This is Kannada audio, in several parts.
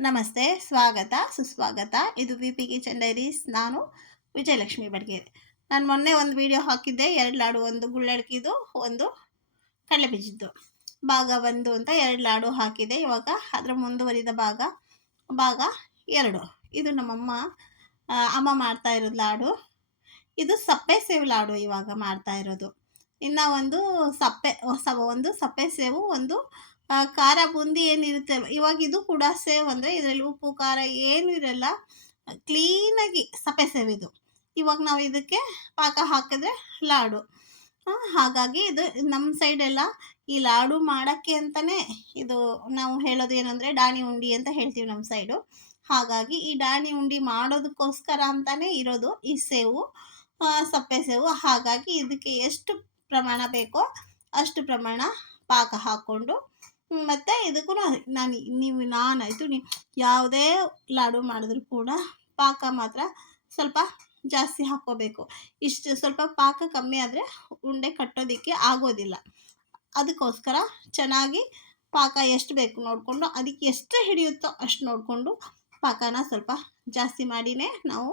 ನಮಸ್ತೆ, ಸ್ವಾಗತ, ಸುಸ್ವಾಗತ. ಇದು ವಿ ಪಿ ಕಿಚನ್ ಡೈರೀಸ್ ನಾನು ವಿಜಯಲಕ್ಷ್ಮಿ ಬಡ್ಗೇರಿ ನಾನು ಮೊನ್ನೆ ಒಂದು ವಿಡಿಯೋ ಹಾಕಿದ್ದೆ. ಎರಡು ಲಾಡು, ಒಂದು ಗುಳ್ಳಡ್ಕಿದು, ಒಂದು ಕಡಲೆ ಬೀಜದ್ದು. ಭಾಗ ಒಂದು ಅಂತ ಎರಡು ಲಾಡು ಹಾಕಿದೆ. ಇವಾಗ ಅದರ ಮುಂದುವರಿದ ಭಾಗ ಭಾಗ ಎರಡು. ಇದು ನಮ್ಮಮ್ಮ ಅಮ್ಮ ಮಾಡ್ತಾ ಇರೋದು ಲಾಡು. ಇದು ಸಪ್ಪೆ ಸೇವು ಲಾಡು ಇವಾಗ ಮಾಡ್ತಾ ಇರೋದು. ಇನ್ನು ಒಂದು ಸಪ್ಪೆ ಒಂದು ಸಪ್ಪೆ ಸೇವು, ಒಂದು ಖಾರ ಬೂಂದಿ ಏನಿರುತ್ತೆ ಇವಾಗ ಇದು ಕೂಡ ಸೇವ್ ಅಂದರೆ ಇದರಲ್ಲಿ ಉಪ್ಪು, ಖಾರ ಏನೂ ಇರಲ್ಲ. ಕ್ಲೀನಾಗಿ ಸಪೆ ಸೇವ್ ಇದು. ಇವಾಗ ನಾವು ಇದಕ್ಕೆ ಪಾಕ ಹಾಕಿದ್ರೆ ಲಾಡು. ಹಾಗಾಗಿ ಇದು ನಮ್ಮ ಸೈಡೆಲ್ಲ ಈ ಲಾಡು ಮಾಡೋಕ್ಕೆ ಅಂತಲೇ ಇದು ನಾವು ಹೇಳೋದು ಏನಂದರೆ ಡಾಣಿ ಉಂಡಿ ಅಂತ ಹೇಳ್ತೀವಿ ನಮ್ಮ ಸೈಡು ಹಾಗಾಗಿ ಈ ಡಾಣಿ ಉಂಡಿ ಮಾಡೋದಕ್ಕೋಸ್ಕರ ಅಂತಲೇ ಇರೋದು ಈ ಸೇವು ಸಪ್ಪೆ ಸೇವು. ಹಾಗಾಗಿ ಇದಕ್ಕೆ ಎಷ್ಟು ಪ್ರಮಾಣ ಬೇಕೋ ಅಷ್ಟು ಪ್ರಮಾಣ ಪಾಕ ಹಾಕ್ಕೊಂಡು ಮತ್ತೆ ಇದಕ್ಕೂ ನಾನು ನೀವು ನಾನಾಯಿತು ನೀವು ಯಾವುದೇ ಲಾಡು ಮಾಡಿದ್ರು ಕೂಡ ಪಾಕ ಮಾತ್ರ ಸ್ವಲ್ಪ ಜಾಸ್ತಿ ಹಾಕ್ಕೋಬೇಕು. ಇಷ್ಟು ಸ್ವಲ್ಪ ಪಾಕ ಕಮ್ಮಿ ಆದರೆ ಉಂಡೆ ಕಟ್ಟೋದಕ್ಕೆ ಆಗೋದಿಲ್ಲ. ಅದಕ್ಕೋಸ್ಕರ ಚೆನ್ನಾಗಿ ಪಾಕ ಎಷ್ಟು ಬೇಕು ನೋಡಿಕೊಂಡು, ಅದಕ್ಕೆ ಎಷ್ಟು ಹಿಡಿಯುತ್ತೋ ಅಷ್ಟು ನೋಡಿಕೊಂಡು ಪಾಕನ ಸ್ವಲ್ಪ ಜಾಸ್ತಿ ಮಾಡಿನೇ ನಾವು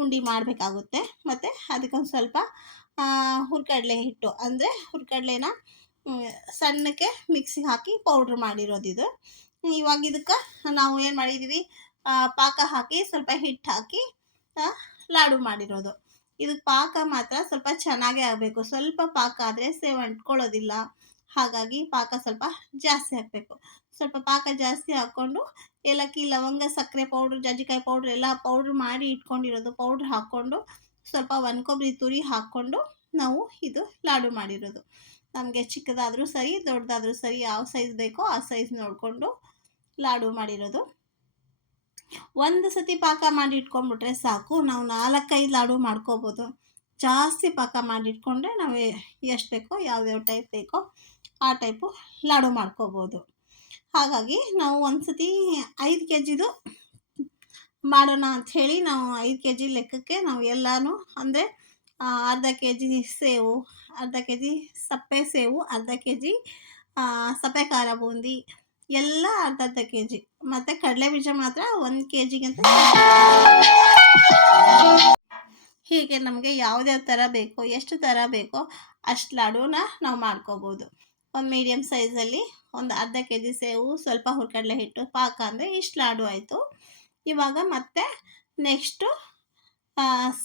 ಉಂಡೆ ಮಾಡಬೇಕಾಗುತ್ತೆ. ಮತ್ತು ಅದಕ್ಕೊಂದು ಸ್ವಲ್ಪ ಹುರ್ಕಡಲೆ ಹಿಟ್ಟು. ಅಂದರೆ ಹುರ್ಕಡಲೆನ ಸಣ್ಣಕ್ಕೆ ಮಿಕ್ಸಿಗೆ ಹಾಕಿ ಪೌಡ್ರ್ ಮಾಡಿರೋದು ಇದು. ಇವಾಗ ಇದಕ್ಕೆ ನಾವು ಏನು ಮಾಡಿದ್ದೀವಿ ಪಾಕ ಹಾಕಿ ಸ್ವಲ್ಪ ಹಿಟ್ಟು ಹಾಕಿ ಲಾಡು ಮಾಡಿರೋದು. ಇದಕ್ಕೆ ಪಾಕ ಮಾತ್ರ ಸ್ವಲ್ಪ ಚೆನ್ನಾಗೇ ಆಗಬೇಕು. ಸ್ವಲ್ಪ ಪಾಕ ಆದರೆ ಸೇವ್ ಅಂಟ್ಕೊಳ್ಳೋದಿಲ್ಲ. ಹಾಗಾಗಿ ಪಾಕ ಸ್ವಲ್ಪ ಜಾಸ್ತಿ ಹಾಕಬೇಕು. ಸ್ವಲ್ಪ ಪಾಕ ಜಾಸ್ತಿ ಹಾಕ್ಕೊಂಡು ಏಲಕ್ಕಿ, ಲವಂಗ, ಸಕ್ಕರೆ ಪೌಡ್ರ್ ಜಜ್ಜಿಕಾಯಿ ಪೌಡ್ರ್ ಎಲ್ಲ ಪೌಡ್ರ್ ಮಾಡಿ ಇಟ್ಕೊಂಡಿರೋದು. ಪೌಡ್ರ್ ಹಾಕ್ಕೊಂಡು ಸ್ವಲ್ಪ ಒಣ ಕೊಬ್ಬರಿ ತುರಿ ಹಾಕ್ಕೊಂಡು ನಾವು ಇದು ಲಾಡು ಮಾಡಿರೋದು. ನಮಗೆ ಚಿಕ್ಕದಾದರೂ ಸರಿ, ದೊಡ್ಡದಾದರೂ ಸರಿ ಯಾವ ಸೈಜ್ ಬೇಕೋ ಆ ಸೈಜ್ ನೋಡಿಕೊಂಡು ಲಾಡು ಮಾಡಿರೋದು. ಒಂದು ಸತಿ ಪಾಕ ಮಾಡಿ ಇಟ್ಕೊಂಡ್ಬಿಟ್ರೆ ಸಾಕು. ನಾವು ನಾಲ್ಕೈದು ಲಾಡು ಮಾಡ್ಕೋಬೋದು. ಜಾಸ್ತಿ ಪಾಕ ಮಾಡಿ ಇಟ್ಕೊಂಡ್ರೆ ನಾವು ಎಷ್ಟು ಬೇಕೋ, ಯಾವ್ಯಾವ ಟೈಪ್ ಬೇಕೋ ಆ ಟೈಪು ಲಾಡು ಮಾಡ್ಕೋಬೋದು. ಹಾಗಾಗಿ ನಾವು ಒಂದು ಸತಿ ಐದು ಕೆ ಜಿದು ಮಾಡೋಣ ಅಂಥೇಳಿ ನಾವು ಐದು ಕೆ ಜಿ ಲೆಕ್ಕಕ್ಕೆ ನಾವು ಎಲ್ಲನೂ ಅಂದರೆ ಅರ್ಧ ಕೆ ಜಿ ಸೇವು, ಅರ್ಧ ಕೆ ಜಿ ಸಪ್ಪೆ ಸೇವು, ಅರ್ಧ ಕೆ ಜಿ ಸಪ್ಪೆ ಖಾರ ಬೂಂದಿ, ಎಲ್ಲ ಅರ್ಧ ಅರ್ಧ ಕೆ ಜಿ ಮತ್ತು ಕಡಲೆ ಬೀಜ ಮಾತ್ರ ಒಂದು ಕೆ ಜಿಗಿಂತ ಹೀಗೆ ನಮಗೆ ಯಾವ್ದ್ಯಾವ ಥರ ಬೇಕೋ, ಎಷ್ಟು ಥರ ಬೇಕೋ ಅಷ್ಟು ಲಾಡೂನ ನಾವು ಮಾಡ್ಕೋಬೋದು. ಒಂದು ಮೀಡಿಯಮ್ ಸೈಜಲ್ಲಿ ಒಂದು ಅರ್ಧ ಕೆ ಜಿ ಸೇವು, ಸ್ವಲ್ಪ ಹುರ್ಕಡಲೆ ಹಿಟ್ಟು, ಪಾಕ ಅಂದರೆ ಇಷ್ಟು ಲಾಡು ಆಯಿತು. ಇವಾಗ ಮತ್ತೆ ನೆಕ್ಸ್ಟು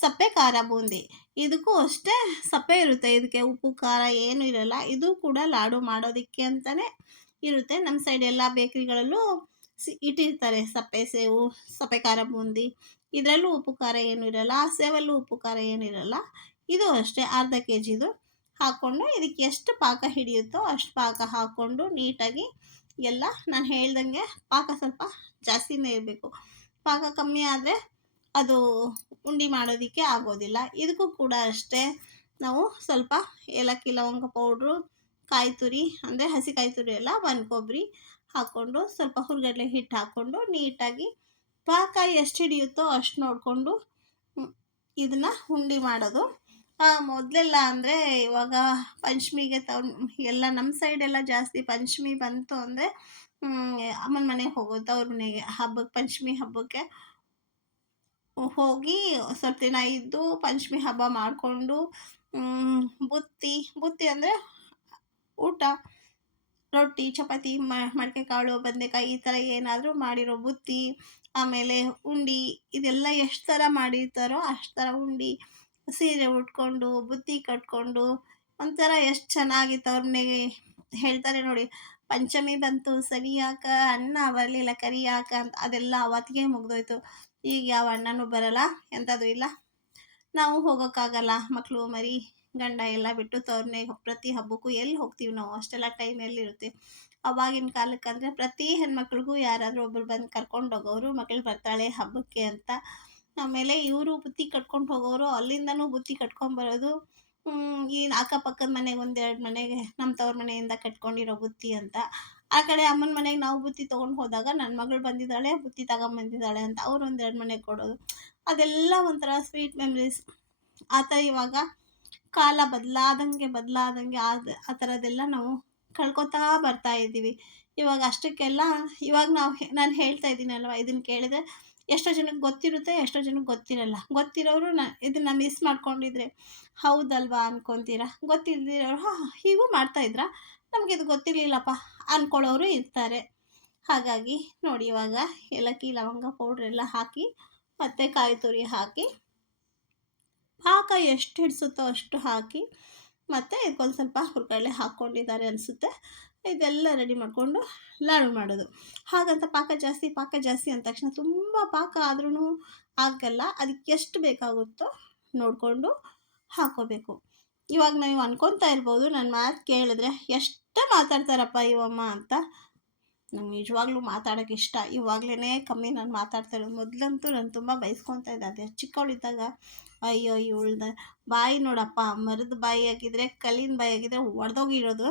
ಸಪ್ಪೆ ಖಾರ ಬೂಂದಿ. ಇದಕ್ಕೂ ಅಷ್ಟೇ ಸಪ್ಪೆ ಇರುತ್ತೆ. ಇದಕ್ಕೆ ಉಪ್ಪು, ಖಾರ ಏನೂ ಇರಲ್ಲ. ಇದು ಕೂಡ ಲಾಡು ಮಾಡೋದಕ್ಕೆ ಅಂತಲೇ ಇರುತ್ತೆ. ನಮ್ಮ ಸೈಡ್ ಎಲ್ಲ ಬೇಕ್ರಿಗಳಲ್ಲೂ ಇಟ್ಟಿರ್ತಾರೆ ಸಪ್ಪೆ ಸೇವು, ಸಪ್ಪೆ ಖಾರ ಬೂಂದಿ. ಇದರಲ್ಲೂ ಉಪ್ಪು, ಖಾರ ಏನೂ ಇರಲ್ಲ. ಆ ಸೇವಲ್ಲೂ ಉಪ್ಪು, ಖಾರ ಏನಿರಲ್ಲ ಇದು ಅಷ್ಟೇ ಅರ್ಧ ಕೆ ಜಿದು ಹಾಕ್ಕೊಂಡು ಇದಕ್ಕೆ ಎಷ್ಟು ಪಾಕ ಹಿಡಿಯುತ್ತೋ ಅಷ್ಟು ಪಾಕ ಹಾಕ್ಕೊಂಡು ನೀಟಾಗಿ ಎಲ್ಲ ನಾನು ಹೇಳ್ದಂಗೆ ಪಾಕ ಸ್ವಲ್ಪ ಜಾಸ್ತಿನೇ ಇರಬೇಕು. ಪಾಕ ಕಮ್ಮಿ ಆದರೆ ಅದು ಉಂಡಿ ಮಾಡೋದಕ್ಕೆ ಆಗೋದಿಲ್ಲ. ಇದಕ್ಕೂ ಕೂಡ ಅಷ್ಟೇ ನಾವು ಸ್ವಲ್ಪ ಏಲಕ್ಕಿ, ಲವಂಗ ಪೌಡ್ರು ಕಾಯಿ ತುರಿ ಅಂದರೆ ಹಸಿ ಕಾಯಿ ತುರಿ ಎಲ್ಲ ಒಂದು ಕೊಬ್ಬರಿ ಹಾಕ್ಕೊಂಡು ಸ್ವಲ್ಪ ಹುರ್ಗಡ್ಲೆ ಹಿಟ್ಟು ಹಾಕ್ಕೊಂಡು ನೀಟಾಗಿ ಪಾಕ ಎಷ್ಟು ಹಿಡಿಯುತ್ತೋ ಅಷ್ಟು ನೋಡಿಕೊಂಡು ಇದನ್ನು ಉಂಡೆ ಮಾಡೋದು. ಮೊದಲೆಲ್ಲ ಅಂದರೆ ಇವಾಗ ಪಂಚಮಿಗೆ ತವ್, ಎಲ್ಲ ನಮ್ಮ ಸೈಡೆಲ್ಲ ಜಾಸ್ತಿ ಪಂಚಮಿ ಬಂತು ಅಂದರೆ ಅಮ್ಮನ ಮನೆಗೆ ಹೋಗೋದು ಅವ್ರ ಮನೆಗೆ. ಹಬ್ಬಕ್ಕೆ ಪಂಚಮಿ ಹಬ್ಬಕ್ಕೆ ಹೋಗಿ ಸ್ವಲ್ಪ ದಿನ ಇದ್ದು ಪಂಚಮಿ ಹಬ್ಬ ಮಾಡಿಕೊಂಡು ಬುತ್ತಿ ಬುತ್ತಿ ಅಂದರೆ ಊಟ, ರೊಟ್ಟಿ, ಚಪಾತಿ ಮಡಿಕೆ ಕಾಳು ಬದನೆಕಾಯಿ ಈ ಥರ ಏನಾದರೂ ಮಾಡಿರೋ ಬುತ್ತಿ, ಆಮೇಲೆ ಉಂಡಿ, ಇದೆಲ್ಲ ಎಷ್ಟು ಥರ ಮಾಡಿರ್ತಾರೋ ಅಷ್ಟು ಥರ ಉಂಡಿ, ಸೀರೆ ಉಟ್ಕೊಂಡು, ಬುತ್ತಿ ಕಟ್ಕೊಂಡು ಒಂಥರ ಎಷ್ಟು ಚೆನ್ನಾಗಿತ್ತು ಅವ್ರ ಹೇಳ್ತಾರೆ ನೋಡಿ, ಪಂಚಮಿ ಬಂತು ಸರಿಯಾಕ, ಅನ್ನ ಬರಲಿಲ್ಲ ಕರಿಯಾಕ ಅಂತ ಅದೆಲ್ಲ ಅವತ್ತಿಗೆ ಮುಗ್ದೋಯ್ತು. ಈಗ ಯಾವ ಅಣ್ಣನೂ ಬರಲ್ಲ ಎಂಥದ್ದು ಇಲ್ಲ. ನಾವು ಹೋಗೋಕ್ಕಾಗಲ್ಲ ಮಕ್ಕಳು ಮರಿ, ಗಂಡ ಎಲ್ಲ ಬಿಟ್ಟು ತವ್ರನ್ನೇ ಪ್ರತಿ ಹಬ್ಬಕ್ಕೂ ಎಲ್ಲಿ ಹೋಗ್ತೀವಿ ನಾವು? ಅಷ್ಟೆಲ್ಲ ಟೈಮ್ ಎಲ್ಲಿರುತ್ತೆ ಅವಾಗಿನ ಕಾಲಕ್ಕೆ ಅಂದರೆ ಪ್ರತಿ ಹೆಣ್ಮಕ್ಳಿಗೂ ಯಾರಾದರೂ ಒಬ್ಬರು ಬಂದು ಕರ್ಕೊಂಡು ಹೋಗೋರು ಮಕ್ಕಳು ಬರ್ತಾಳೆ ಹಬ್ಬಕ್ಕೆ ಅಂತ. ಆಮೇಲೆ ಇವರು ಬುತ್ತಿ ಕಟ್ಕೊಂಡು ಹೋಗೋರು, ಅಲ್ಲಿಂದನೂ ಬುತ್ತಿ ಕಟ್ಕೊಂಬರೋದು ಈ ಅಕ್ಕಪಕ್ಕದ ಮನೆಗೆ ಒಂದೆರಡು ಮನೆಗೆ ನಮ್ಮ ತವ್ರ ಮನೆಯಿಂದ ಕಟ್ಕೊಂಡಿರೋ ಬುತ್ತಿ ಅಂತ. ಆ ಕಡೆ ಅಮ್ಮನ ಮನೆಗೆ ನಾವು ಬುತ್ತಿ ತೊಗೊಂಡು ಹೋದಾಗ ನನ್ನ ಮಗಳು ಬಂದಿದ್ದಾಳೆ, ಬುತ್ತಿ ತಗೊಂಬಂದಿದ್ದಾಳೆ ಅಂತ ಅವ್ರು ಒಂದೆರಡು ಮನೆಗೆ ಕೊಡೋದು. ಅದೆಲ್ಲ ಒಂಥರ ಸ್ವೀಟ್ ಮೆಮ್ರೀಸ್ ಆ ಥರ ಇವಾಗ ಕಾಲ ಬದಲಾದಂಗೆ ಬದಲಾದಂಗೆ ಆದ, ಆ ಥರದ್ದೆಲ್ಲ ನಾವು ಕಳ್ಕೊತಾ ಬರ್ತಾ ಇದ್ದೀವಿ. ಇವಾಗ ಅಷ್ಟಕ್ಕೆಲ್ಲ ಇವಾಗ ನಾವು ನಾನು ಹೇಳ್ತಾ ಇದ್ದೀನಲ್ವ ಇದನ್ನು ಕೇಳಿದ್ರೆ ಎಷ್ಟೋ ಜನಕ್ಕೆ ಗೊತ್ತಿರುತ್ತೆ, ಎಷ್ಟೋ ಜನಕ್ಕೆ ಗೊತ್ತಿರಲ್ಲ. ಗೊತ್ತಿರೋರು ನ, ಇದನ್ನು ಮಿಸ್ ಮಾಡ್ಕೊಂಡಿದ್ರೆ ಹೌದಲ್ವಾ ಅನ್ಕೊತೀರ? ಗೊತ್ತಿಲ್ದಿರೋರು, ಹಾಂ ಹೀಗೂ ನಮಗೆ ಇದು ಗೊತ್ತಿರಲಿಲ್ಲಪ್ಪ. ಅಂದ್ಕೊಳ್ಳೋರು ಇರ್ತಾರೆ. ಹಾಗಾಗಿ ನೋಡಿ ಇವಾಗ ಏಲಕ್ಕಿ, ಲವಂಗ ಪೌಡ್ರ್ ಎಲ್ಲ ಹಾಕಿ, ಮತ್ತು ಕಾಯಿ ತುರಿ ಹಾಕಿ, ಪಾಕ ಎಷ್ಟು ಹಿಡಿಸುತ್ತೋ ಅಷ್ಟು ಹಾಕಿ, ಮತ್ತು ಇದಕ್ಕೊಂದು ಸ್ವಲ್ಪ ಹುರ್ಗಡ್ಲೆ ಹಾಕ್ಕೊಂಡಿದ್ದಾರೆ ಅನಿಸುತ್ತೆ. ಇದೆಲ್ಲ ರೆಡಿ ಮಾಡಿಕೊಂಡು ಲಾಡು ಮಾಡೋದು. ಹಾಗಂತ ಪಾಕ ಜಾಸ್ತಿ ಪಾಕ ಜಾಸ್ತಿ ಅಂದ ತಕ್ಷಣ ತುಂಬ ಪಾಕ ಆದ್ರೂ ಆಗಲ್ಲ. ಅದಕ್ಕೆ ಎಷ್ಟು ಬೇಕಾಗುತ್ತೋ ನೋಡಿಕೊಂಡು ಹಾಕೋಬೇಕು. ಇವಾಗ ನೀವು ಅನ್ಕೊತಾ ಇರ್ಬೋದು ನನ್ನ ಮಾತು ಕೇಳಿದ್ರೆ ಎಷ್ಟು ಮಾತಾಡ್ತಾರಪ್ಪ ಇವಮ್ಮ ಅಂತ. ನಂಗೆ ನಿಜವಾಗ್ಲೂ ಮಾತಾಡೋಕೆ ಇಷ್ಟ. ಇವಾಗ್ಲೇ ಕಮ್ಮಿ ನಾನು ಮಾತಾಡ್ತಾ ಇರೋದು. ಮೊದಲಂತೂ ನಾನು ತುಂಬ ಬಯಸ್ಕೊತಾ ಇದ್ದೆ. ಅದೇ ಚಿಕ್ಕವಳಿದ್ದಾಗ, ಅಯ್ಯೋ ಇವಳ್ದ ಬಾಯಿ ನೋಡಪ್ಪ, ಮರದ ಬಾಯಿ ಆಗಿದ್ರೆ, ಕಲ್ಲಿನ ಬಾಯಿ ಆಗಿದ್ರೆ ಒಡೆದೋಗಿರೋದು.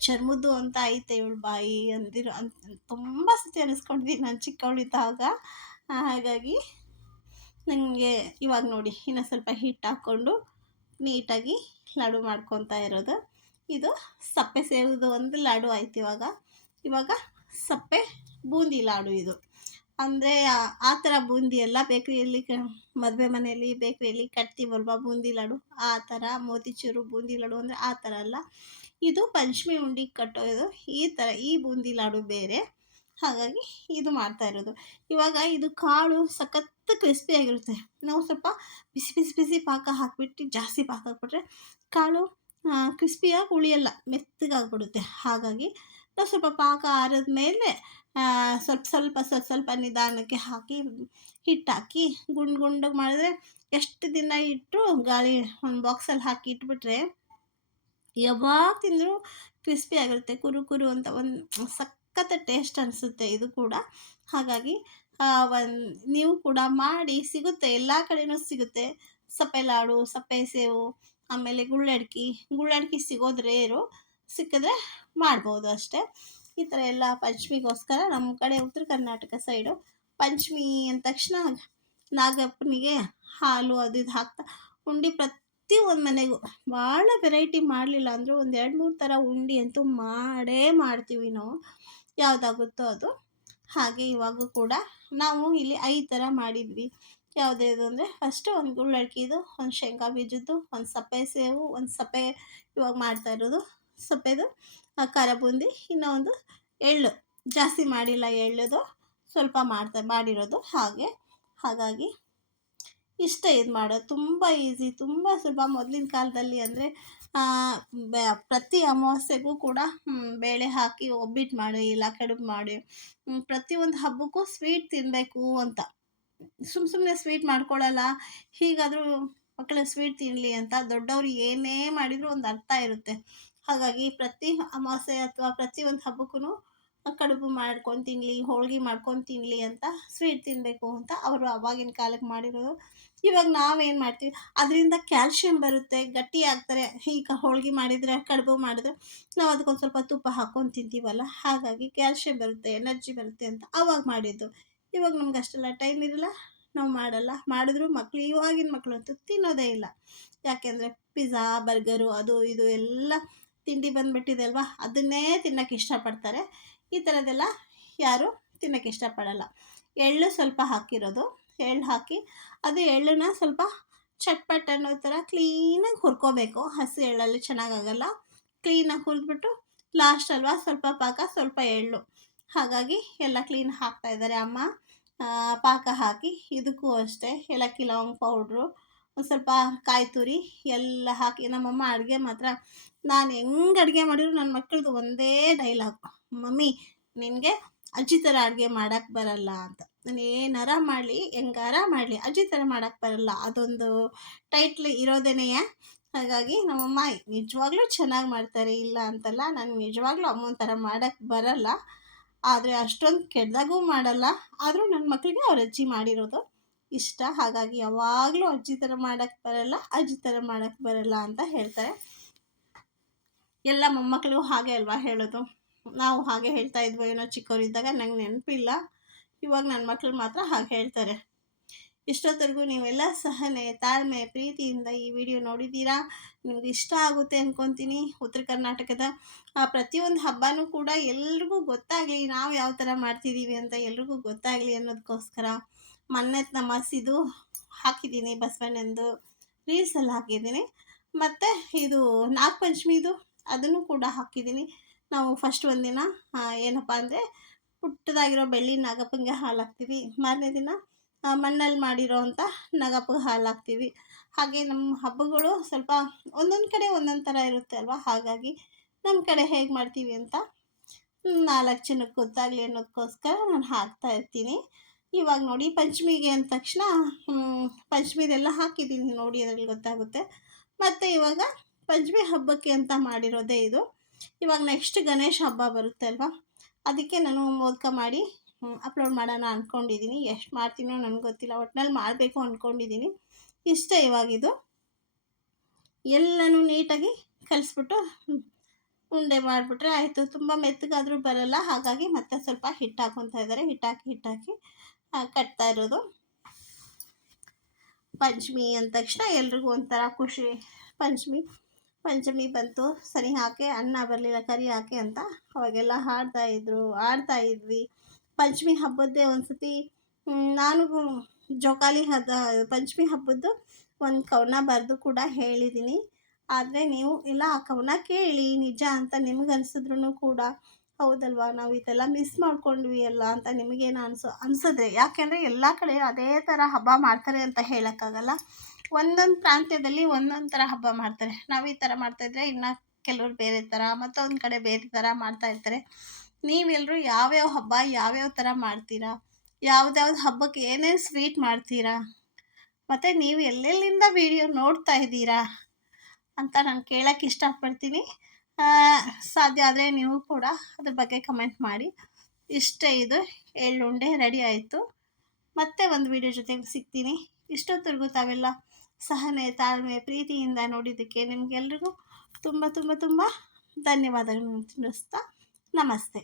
ಚರ್ಮದ್ದು ಅಂತ ಐತೆ ಇವಳು ಬಾಯಿ ಅಂದಿರೋ ಅಂತ ತುಂಬ ಸತಿ ಅನ್ನಿಸ್ಕೊಂಡಿದ್ದೀನಿ ನಾನು ಚಿಕ್ಕವಳಿದ್ದಾಗ. ಹಾಗಾಗಿ ನನಗೆ ಇವಾಗ ನೋಡಿ, ಇನ್ನೂ ಸ್ವಲ್ಪ ಹಿಟ್ಟು ಹಾಕ್ಕೊಂಡು ನೀಟಾಗಿ ಲಾಡು ಮಾಡ್ಕೊತಾ ಇರೋದು. ಇದು ಸಪ್ಪೆ ಸೇವುದು ಒಂದು ಲಾಡು ಆಯ್ತು ಇವಾಗ. ಇವಾಗ ಸಪ್ಪೆ ಬೂಂದಿ ಲಾಡು ಇದು. ಅಂದರೆ ಆ ಥರ ಬೂಂದಿ ಎಲ್ಲ ಬೇಕ್ರಿಯಲ್ಲಿ ಕ, ಮದುವೆ ಮನೆಯಲ್ಲಿ ಬೇಕ್ರಿಯಲ್ಲಿ ಕಟ್ತೀವಲ್ವ ಬೂಂದಿ ಲಾಡು? ಆ ಥರ ಮೋತಿಚೂರು ಬೂಂದಿ ಲಾಡು ಅಂದರೆ ಆ ಥರ ಅಲ್ಲ. ಇದು ಪಂಚಮಿ ಉಂಡಿ ಕಟ್ಟೋದು. ಈ ಥರ, ಈ ಬೂಂದಿ ಲಾಡು ಬೇರೆ. ಹಾಗಾಗಿ ಇದು ಮಾಡ್ತಾ ಇರೋದು. ಇವಾಗ ಇದು ಕಾಳು ಸಖತ್ ಕ್ರಿಸ್ಪಿಯಾಗಿರುತ್ತೆ ನಾವು ಸ್ವಲ್ಪ ಬಿಸಿ ಬಿಸಿ ಬಿಸಿ ಪಾಕ ಹಾಕಿಬಿಟ್ಟು ಜಾಸ್ತಿ ಪಾಕ ಹಾಕ್ಬಿಟ್ರೆ ಕಾಳು ಕ್ರಿಸ್ಪಿಯಾಗಿ ಉಳಿಯಲ್ಲ ಮೆತ್ತಗಾಗ್ಬಿಡುತ್ತೆ ಹಾಗಾಗಿ ನಾವು ಸ್ವಲ್ಪ ಪಾಕ ಆರಿದ ಮೇಲೆ ಸ್ವಲ್ಪ ಸ್ವಲ್ಪ ಸ್ವಲ್ಪ ಸ್ವಲ್ಪ ನಿಧಾನಕ್ಕೆ ಹಾಕಿ ಹಿಟ್ಟು ಹಾಕಿ ಗುಂಡು ಗುಂಡಗೆ ಮಾಡಿದ್ರೆ ಎಷ್ಟು ದಿನ ಇಟ್ಟು ಗಾಳಿ ಒಂದು ಬಾಕ್ಸಲ್ಲಿ ಹಾಕಿ ಇಟ್ಬಿಟ್ರೆ ಯಾವಾಗ ತಿಂದರೂ ಕ್ರಿಸ್ಪಿ ಆಗಿರುತ್ತೆ. ಕುರು ಕುರು ಅಂತ ಒಂದು ಸಖತ್ ಟೇಸ್ಟ್ ಅನಿಸುತ್ತೆ ಇದು ಕೂಡ. ಹಾಗಾಗಿ ಒಂದು, ನೀವು ಕೂಡ ಮಾಡಿ ಸಿಗುತ್ತೆ, ಎಲ್ಲ ಕಡೆನೂ ಸಿಗುತ್ತೆ. ಸಪ್ಪೆ ಲಾಡು, ಸಪ್ಪೆ ಸೇವು, ಆಮೇಲೆ ಗುಳ್ಳಡ್ಕಿ ಗುಳ್ಳಡ್ಕಿ ಸಿಗೋದ್ರೆ ರೇರು ಸಿಕ್ಕಿದ್ರೆ ಮಾಡ್ಬೋದು ಅಷ್ಟೇ. ಈ ಥರ ಎಲ್ಲ ಪಂಚಮಿಗೋಸ್ಕರ ನಮ್ಮ ಕಡೆ ಉತ್ತರ ಕರ್ನಾಟಕ ಸೈಡು ಪಂಚಮಿ ಅಂದ ತಕ್ಷಣ ನಾಗಪ್ಪನಿಗೆ ಹಾಲು ಅದು ಇದು ಹಾಕ್ತಾ, ಉಂಡಿ ಪ್ರತಿ ಒಂದು ಮನೆಗೂ, ಭಾಳ ವೆರೈಟಿ ಮಾಡಲಿಲ್ಲ ಅಂದರೂ ಒಂದು ಎರಡು ಮೂರು ಥರ ಉಂಡಿ ಅಂತೂ ಮಾಡೇ ಮಾಡ್ತೀವಿ ನಾವು. ಯಾವುದಾಗುತ್ತೋ ಅದು. ಹಾಗೆ ಇವಾಗೂ ಕೂಡ ನಾವು ಇಲ್ಲಿ ಐದು ಥರ ಮಾಡಿದ್ವಿ. ಯಾವುದ್ಯಾವುದು ಅಂದರೆ ಫಸ್ಟು ಒಂದು ಗುಳ್ಳಡ್ಕಿದು, ಒಂದು ಶೇಂಗಾ ಬೀಜದ್ದು, ಒಂದು ಸಪ್ಪೆ ಸೇವು, ಒಂದು ಸಪ್ಪೆ ಇವಾಗ ಮಾಡ್ತಾ ಇರೋದು. ಸಪ್ಪೆದು ಖಾರ ಬೂಂದಿ ಇನ್ನೂ ಒಂದು ಎಳ್ಳು. ಜಾಸ್ತಿ ಮಾಡಿಲ್ಲ ಎಳ್ಳದು, ಸ್ವಲ್ಪ ಮಾಡ್ತಾ ಮಾಡಿರೋದು. ಹಾಗೆ, ಹಾಗಾಗಿ ಇಷ್ಟ ಇದು ಮಾಡೋದು ತುಂಬ ಈಸಿ ತುಂಬ ಸುಲಭ ಮೊದಲಿನ ಕಾಲದಲ್ಲಿ ಅಂದರೆ ಪ್ರತಿ ಅಮಾವಾಸ್ಯೆಗೂ ಕೂಡ ಬೇಳೆ ಹಾಕಿ ಒಬ್ಬಿಟ್ಟು ಮಾಡಿ, ಇಲ್ಲ ಕಡುಬು ಮಾಡಿ. ಪ್ರತಿಯೊಂದು ಹಬ್ಬಕ್ಕೂ ಸ್ವೀಟ್ ತಿನ್ನಬೇಕು ಅಂತ. ಸುಮ್ಮ ಸುಮ್ಮನೆ ಸ್ವೀಟ್ ಮಾಡ್ಕೊಳ್ಳಲ್ಲ ಹೀಗಾದರೂ ಮಕ್ಕಳು ಸ್ವೀಟ್ ತಿನ್ನಲಿ ಅಂತ ದೊಡ್ಡವರು ಏನೇ ಮಾಡಿದರೂ ಒಂದು ಅರ್ಥ ಇರುತ್ತೆ. ಹಾಗಾಗಿ ಪ್ರತಿ ಅಮಾವಾಸ್ಯೆ ಅಥವಾ ಪ್ರತಿಯೊಂದು ಹಬ್ಬಕ್ಕೂ ಕಡುಬು ಮಾಡ್ಕೊಂಡು ತಿನ್ನಲಿ ಹೋಳಿಗೆ ಮಾಡ್ಕೊಂಡು ತಿನ್ನಲಿ ಅಂತ ಸ್ವೀಟ್ ತಿನ್ನಬೇಕು ಅಂತ ಅವರು ಅವಾಗಿನ ಕಾಲಕ್ಕೆ ಮಾಡಿರೋದು. ಇವಾಗ ನಾವೇನು ಮಾಡ್ತೀವಿ? ಅದರಿಂದ ಕ್ಯಾಲ್ಶಿಯಂ ಬರುತ್ತೆ, ಗಟ್ಟಿ ಆಗ್ತಾರೆ. ಈಗ ಹೋಳ್ಗೆ ಮಾಡಿದರೆ, ಕಡುಬು ಮಾಡಿದ್ರೆ ನಾವು ಅದಕ್ಕೊಂದು ಸ್ವಲ್ಪ ತುಪ್ಪ ಹಾಕ್ಕೊಂಡು ತಿಂತೀವಲ್ಲ? ಹಾಗಾಗಿ ಕ್ಯಾಲ್ಶಿಯಂ ಬರುತ್ತೆ ಎನರ್ಜಿ ಬರುತ್ತೆ ಅಂತ ಅವಾಗ ಮಾಡಿದ್ದು. ಇವಾಗ ನಮ್ಗೆ ಅಷ್ಟೆಲ್ಲ ಟೈಮ್ ಇರಲ್ಲ. ನಾವು ಮಾಡಲ್ಲ. ಮಾಡಿದ್ರು ಮಕ್ಕಳು ಇವಾಗಿನ ಮಕ್ಕಳು ಅಂತೂ ತಿನ್ನೋದೇ ಇಲ್ಲ. ಯಾಕೆಂದರೆ ಪಿಜ್ಜಾ ಬರ್ಗರು ಅದು ಇದು ಎಲ್ಲ ತಿಂಡಿ ಬಂದುಬಿಟ್ಟಿದೆ ಅಲ್ವಾ? ಅದನ್ನೇ ತಿನ್ನೋಕ್ಕೆ ಇಷ್ಟಪಡ್ತಾರೆ. ಈ ಥರದ್ದೆಲ್ಲ ಯಾರು ತಿನ್ನೋಕ್ಕೆ ಇಷ್ಟಪಡಲ್ಲ. ಎಳ್ಳು ಸ್ವಲ್ಪ ಹಾಕಿರೋದು. ಎಳ್ಳು ಹಾಕಿ ಅದು ಎಳ್ಳನ್ನ ಸ್ವಲ್ಪ ಚಟ್ಪಟ್ ಅನ್ನೋ ಥರ ಕ್ಲೀನಾಗಿ ಹುರ್ಕೋಬೇಕು. ಹಸಿ ಎಳ್ಳಲ್ಲಿ ಚೆನ್ನಾಗಾಗಲ್ಲ. ಕ್ಲೀನಾಗಿ ಹುರಿದ್ಬಿಟ್ಟು ಲಾಸ್ಟ್ ಅಲ್ವಾ ಸ್ವಲ್ಪ ಪಾಕ, ಸ್ವಲ್ಪ ಎಳ್ಳು. ಹಾಗಾಗಿ ಎಲ್ಲ ಕ್ಲೀನ್ ಹಾಕ್ತಾ ಇದ್ದಾರೆ ಅಮ್ಮ. ಪಾಕ ಹಾಕಿ ಇದಕ್ಕೂ ಅಷ್ಟೇ. ಏಲಕ್ಕಿ ಲವಂಗ ಪೌಡ್ರು ಒಂದು ಸ್ವಲ್ಪ ಕಾಯಿ ತುರಿ ಎಲ್ಲ ಹಾಕಿ ನಮ್ಮಮ್ಮ ಅಡುಗೆ ಮಾತ್ರ. ನಾನು ಹೆಂಗೆ ಅಡುಗೆ ಮಾಡಿದ್ರು ನನ್ನ ಮಕ್ಕಳದು ಒಂದೇ ಡೈಲಾಗ್ ಮಮ್ಮಿ, ನಿನಗೆ ಅಜ್ಜಿ ಥರ ಅಡುಗೆ ಮಾಡೋಕ್ಕೆ ಬರಲ್ಲ ಅಂತ. ನಾನು ಏನಾರ ಮಾಡಲಿ, ಹೆಂಗಾರ ಮಾಡಲಿ. ಅಜ್ಜಿ ಥರ ಮಾಡೋಕ್ಕೆ ಬರಲ್ಲ. ಅದೊಂದು ಟೈಟ್ಲ್ ಇರೋದೇನೆಯ ಹಾಗಾಗಿ ನಮ್ಮಮ್ಮ ನಿಜವಾಗ್ಲೂ ಚೆನ್ನಾಗಿ ಮಾಡ್ತಾರೆ, ಇಲ್ಲ ಅಂತಲ್ಲ ನನಗೆ ನಿಜವಾಗ್ಲೂ ಅಮ್ಮನ ಥರ ಮಾಡೋಕ್ಕೆ ಬರಲ್ಲ. ಆದರೆ ಅಷ್ಟೊಂದು ಕೆಟ್ಟದಾಗೂ ಮಾಡಲ್ಲ. ಆದರೂ ನನ್ನ ಮಕ್ಕಳಿಗೆ ಅವ್ರ ಅಜ್ಜಿ ಮಾಡಿರೋದು ಇಷ್ಟ. ಹಾಗಾಗಿ ಯಾವಾಗಲೂ ಅಜ್ಜಿ ಥರ ಮಾಡೋಕ್ಕೆ ಬರಲ್ಲ, ಅಜ್ಜಿ ಥರ ಮಾಡೋಕ್ಕೆ ಬರಲ್ಲ ಅಂತ ಹೇಳ್ತಾರೆ. ಎಲ್ಲ ಮೊಮ್ಮಕ್ಕಳು ಹಾಗೆ ಅಲ್ವಾ ಹೇಳೋದು? ನಾವು ಹಾಗೆ ಹೇಳ್ತಾ ಇದ್ವೋ ಏನೋ ಚಿಕ್ಕವರಿದ್ದಾಗ ನಂಗೆ ನೆನಪಿಲ್ಲ. ಇವಾಗ ನನ್ನ ಮಕ್ಕಳು ಮಾತ್ರ ಹಾಗೆ ಹೇಳ್ತಾರೆ. ಇಷ್ಟೊತ್ತರೆಗೂ ನೀವೆಲ್ಲ ಸಹನೆ, ತಾಳ್ಮೆ, ಪ್ರೀತಿಯಿಂದ ಈ ವಿಡಿಯೋ ನೋಡಿದ್ದೀರಾ? ನಿಮ್ಗೆ ಇಷ್ಟ ಆಗುತ್ತೆ ಅಂದ್ಕೊತೀನಿ ಉತ್ತರ ಕರ್ನಾಟಕದ ಪ್ರತಿಯೊಂದು ಹಬ್ಬನೂ ಕೂಡ ಎಲ್ರಿಗೂ ಗೊತ್ತಾಗಲಿ, ನಾವು ಯಾವ ಥರ ಮಾಡ್ತಿದ್ದೀವಿ ಅಂತ ಎಲ್ರಿಗೂ ಗೊತ್ತಾಗಲಿ ಅನ್ನೋದಕ್ಕೋಸ್ಕರ ಮನ್ನೆತ್ ನಮಾಸಿದು ಹಾಕಿದ್ದೀನಿ ಬಸವಣ್ಣಂದು ರೀಲ್ಸಲ್ಲಿ ಹಾಕಿದ್ದೀನಿ. ಮತ್ತು ಇದು ನಾಗಪಂಚಮಿದು ಅದನ್ನು ಕೂಡ ಹಾಕಿದ್ದೀನಿ. ನಾವು ಫಸ್ಟ್ ಒಂದಿನ ಏನಪ್ಪ ಅಂದರೆ ಪುಟ್ಟದಾಗಿರೋ ಬೆಳ್ಳಿ ನಾಗಪ್ಪಂಗೆ ಹಾಲು ಹಾಕ್ತೀವಿ ಮಾರನೇ ದಿನ ಮಣ್ಣಲ್ಲಿ ಮಾಡಿರೋ ಅಂಥ ನಾಗಪ್ಪಗೆ ಹಾಲು ಹಾಕ್ತೀವಿ ಹಾಗೆ ನಮ್ಮ ಹಬ್ಬಗಳು ಸ್ವಲ್ಪ ಒಂದೊಂದು ಕಡೆ ಒಂದೊಂದು ಥರ ಇರುತ್ತೆ ಅಲ್ವಾ? ಹಾಗಾಗಿ ನಮ್ಮ ಕಡೆ ಹೇಗೆ ಮಾಡ್ತೀವಿ ಅಂತ ನಾಲ್ಕು ಜನಕ್ಕೆ ಗೊತ್ತಾಗಲಿ ಅನ್ನೋದಕ್ಕೋಸ್ಕರ ನಾನು ಹಾಕ್ತಾ ಇರ್ತೀನಿ. ಇವಾಗ ನೋಡಿ, ಪಂಚಮಿಗೆ ಅಂದ ತಕ್ಷಣ ಪಂಚಮಿದೆಲ್ಲ ಹಾಕಿದ್ದೀನಿ ನೋಡಿ ಅದರಲ್ಲಿ ಗೊತ್ತಾಗುತ್ತೆ. ಮತ್ತು ಇವಾಗ ಪಂಚಮಿ ಹಬ್ಬಕ್ಕೆ ಅಂತ ಮಾಡಿರೋದೇ ಇದು. ಇವಾಗ ನೆಕ್ಸ್ಟ್ ಗಣೇಶ ಹಬ್ಬ ಬರುತ್ತೆ ಅಲ್ವಾ? ಅದಕ್ಕೆ ನಾನು ಮೋದಕ ಮಾಡಿ ಅಪ್ಲೋಡ್ ಮಾಡೋಣ ಅಂದ್ಕೊಂಡಿದ್ದೀನಿ ಎಷ್ಟು ಮಾಡ್ತೀನೋ ನನಗೆ ಗೊತ್ತಿಲ್ಲ. ಒಟ್ನಲ್ಲಿ ಮಾಡಬೇಕು ಅಂದ್ಕೊಂಡಿದ್ದೀನಿ ಇಷ್ಟ ಇವಾಗಿದು ಎಲ್ಲನೂ ನೀಟಾಗಿ ಕಲಿಸ್ಬಿಟ್ಟು ಉಂಡೆ ಮಾಡಿಬಿಟ್ರೆ ಆಯಿತು. ತುಂಬ ಮೆತ್ತಗಾದರೂ ಬರಲ್ಲ. ಹಾಗಾಗಿ ಮತ್ತೆ ಸ್ವಲ್ಪ ಹಿಟ್ಟು ಹಾಕೊತಾ ಇದ್ದಾರೆ. ಹಿಟ್ಟಾಕಿ ಹಿಟ್ಟಾಕಿ ಕಟ್ತಾ ಇರೋದು. ಪಂಚಮಿ ಅಂದ ತಕ್ಷಣ ಎಲ್ರಿಗೂ ಒಂಥರ ಖುಷಿ. ಪಂಚಮಿ. ಪಂಚಮಿ ಬಂತು. ಸರಿ ಹಾಕಿ ಅನ್ನ ಬರಲಿಲ್ಲ, ಕರಿ ಹಾಕಿ ಅಂತ ಅವಾಗೆಲ್ಲ ಹಾಡ್ತಾ ಇದ್ರು ಆಡ್ತಾ ಇದ್ವಿ. ಪಂಚಮಿ ಹಬ್ಬದ್ದೇ ಒಂದ್ಸತಿ ಸತಿ ನಾನು ಜೋಕಾಲಿ ಹದ, ಪಂಚಮಿ ಹಬ್ಬದ್ದು ಒಂದು ಕವನ ಬರೆದು ಕೂಡ ಹೇಳಿದ್ದೀನಿ ಆದರೆ ನೀವು, ಇಲ್ಲ, ಆ ಕವನ ಕೇಳಿ, ನಿಜ ಅಂತ ನಿಮ್ಗೆ ಕೂಡ ಹೌದಲ್ವಾ? ನಾವು ಇದೆಲ್ಲ ಮಿಸ್ ಮಾಡ್ಕೊಂಡ್ವಿ ಅಲ್ಲ ಅಂತ ನಿಮಗೇನು ಅನ್ಸೋ, ಅನಿಸಿದ್ರೆ. ಯಾಕೆಂದರೆ ಎಲ್ಲ ಕಡೆ ಅದೇ ಥರ ಹಬ್ಬ ಮಾಡ್ತಾರೆ ಅಂತ ಹೇಳೋಕ್ಕಾಗಲ್ಲ. ಒಂದೊಂದು ಪ್ರಾಂತ್ಯದಲ್ಲಿ ಒಂದೊಂದು ಥರ ಹಬ್ಬ ಮಾಡ್ತಾರೆ. ನಾವು ಈ ಥರ ಮಾಡ್ತಾಯಿದ್ರೆ ಇನ್ನು ಕೆಲವ್ರು ಬೇರೆ ಥರ ಮತ್ತೊಂದು ಕಡೆ ಬೇರೆ ಥರ ಮಾಡ್ತಾ ಇರ್ತಾರೆ. ನೀವೆಲ್ಲರೂ ಯಾವ್ಯಾವ ಹಬ್ಬ ಯಾವ್ಯಾವ ಥರ ಮಾಡ್ತೀರಾ? ಯಾವ್ದ್ಯಾವ್ದು ಹಬ್ಬಕ್ಕೆ ಏನೇನು ಸ್ವೀಟ್ ಮಾಡ್ತೀರಾ? ಮತ್ತು ನೀವು ಎಲ್ಲೆಲ್ಲಿಂದ ವಿಡಿಯೋ ನೋಡ್ತಾ ಇದ್ದೀರಾ? ಅಂತ ನಾನು ಕೇಳೋಕ್ಕೆ ಇಷ್ಟಪಡ್ತೀನಿ. ಸಾಧ್ಯ ಆದರೆ ನೀವು ಕೂಡ ಅದ್ರ ಬಗ್ಗೆ ಕಮೆಂಟ್ ಮಾಡಿ. ಇಷ್ಟೇ ಇದು ಎಳ್ಳುಂಡೆ ರೆಡಿ ಆಯಿತು. ಮತ್ತೆ ಒಂದು ವಿಡಿಯೋ ಜೊತೆಗೆ ಸಿಗ್ತೀನಿ. ಇಷ್ಟೊತ್ತರೆಗೂ ತಾವೆಲ್ಲ ಸಹನೆ ತಾಳ್ಮೆ ಪ್ರೀತಿಯಿಂದ ನೋಡಿದ್ದಕ್ಕೆ ನಿಮಗೆಲ್ರಿಗೂ ತುಂಬ ತುಂಬ ತುಂಬ ಧನ್ಯವಾದಗಳನ್ನು ತಿಳಿಸ್ತಾ ನಮಸ್ತೆ.